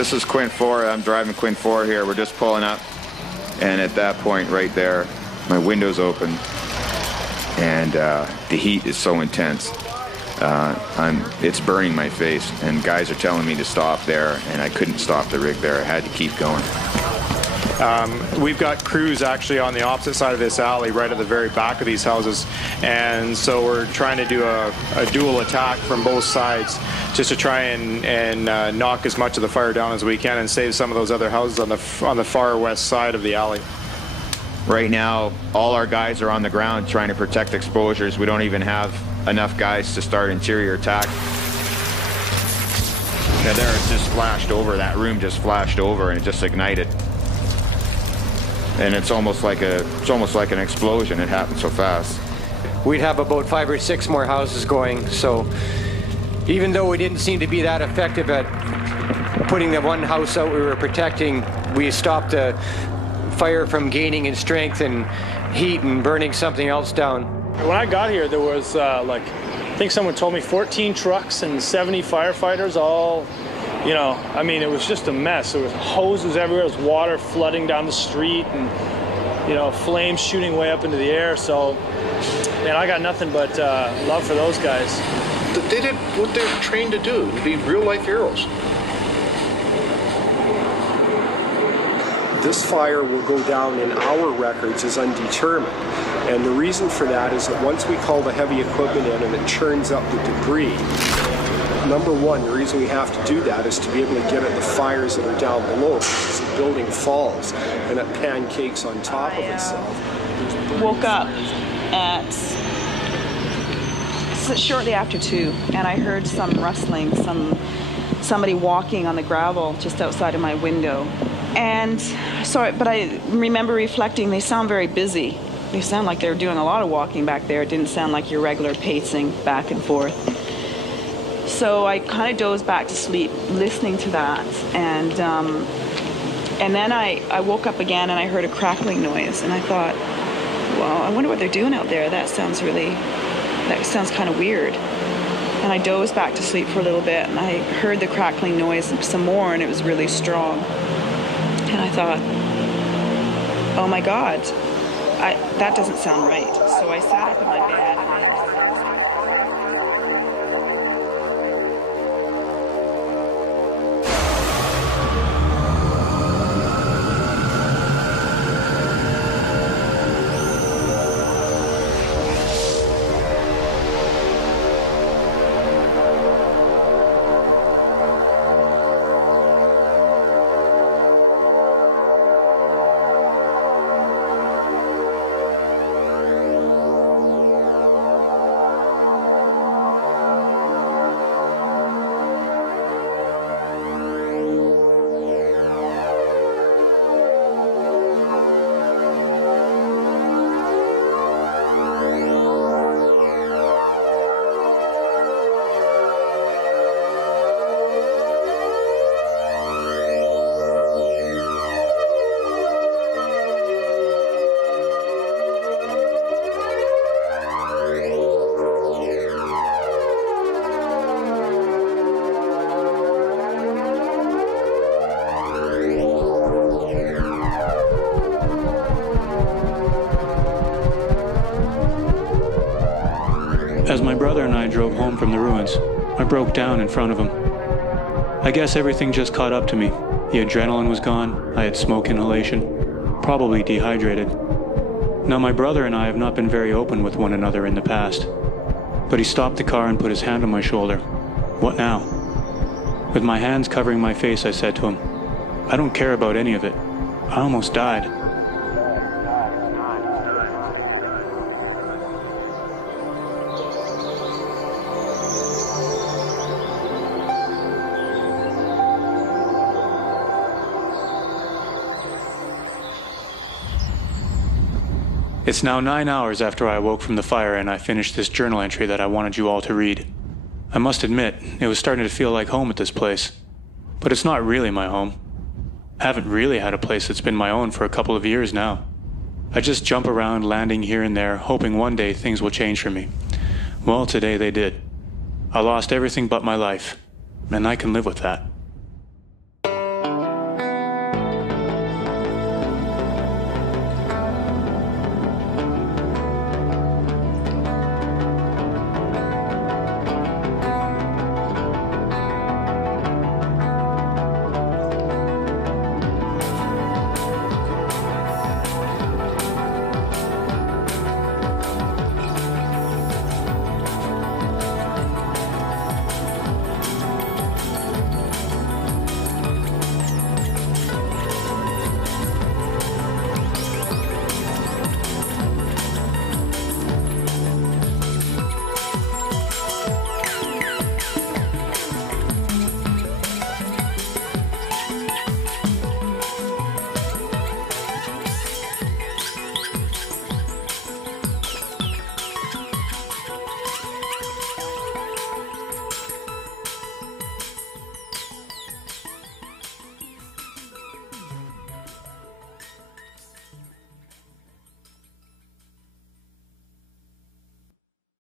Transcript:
This is Quint 4. I'm driving Quint 4 here. We're just pulling up. And at that point right there, my window's open. And the heat is so intense. It's burning my face. And guys are telling me to stop there. And I couldn't stop the rig there. I had to keep going. We've got crews actually on the opposite side of this alley, right at the very back of these houses, and so we're trying to do a dual attack from both sides just to try and knock as much of the fire down as we can and save some of those other houses on the far west side of the alley. Right now, all our guys are on the ground trying to protect exposures. We don't even have enough guys to start interior attack. Yeah, there it just flashed over. That room just flashed over and it just ignited. And it's almost like an explosion. It happened so fast. We'd have about 5 or 6 more houses going, so even though we didn't seem to be that effective at putting the one house out we were protecting, we stopped the fire from gaining in strength and heat and burning something else down. When I got here, there was I think someone told me 14 trucks and 70 firefighters all. You know, I mean, it was just a mess. There was hoses everywhere. There was water flooding down the street and, you know, flames shooting way up into the air. So, man, I got nothing but love for those guys. They did what they're trained to do, to be real-life heroes. This fire will go down in our records as undetermined. And the reason for that is that once we call the heavy equipment in and it churns up the debris, number one, the reason we have to do that is to be able to get at the fires that are down below, because the building falls and it pancakes on top of itself. Woke up at shortly after 2, and I heard some rustling, somebody walking on the gravel just outside of my window. And sorry, but I remember reflecting, they sound very busy. They sound like they're doing a lot of walking back there. It didn't sound like your regular pacing back and forth. So I kind of dozed back to sleep listening to that, and then I woke up again and I heard a crackling noise, and I thought, well, I wonder what they're doing out there. That sounds kind of weird. And I dozed back to sleep for a little bit, and I heard the crackling noise some more, and it was really strong. And I thought, oh my God, that doesn't sound right. So I sat up in my bed and I started listening. As my brother and I drove home from the ruins, I broke down in front of him. I guess everything just caught up to me. The adrenaline was gone, I had smoke inhalation, probably dehydrated. Now my brother and I have not been very open with one another in the past. But he stopped the car and put his hand on my shoulder. What now? With my hands covering my face, I said to him, I don't care about any of it. I almost died. It's now 9 hours after I awoke from the fire and I finished this journal entry that I wanted you all to read. I must admit, it was starting to feel like home at this place. But it's not really my home. I haven't really had a place that's been my own for a couple of years now. I just jump around, landing here and there, hoping one day things will change for me. Well, today they did. I lost everything but my life, and I can live with that.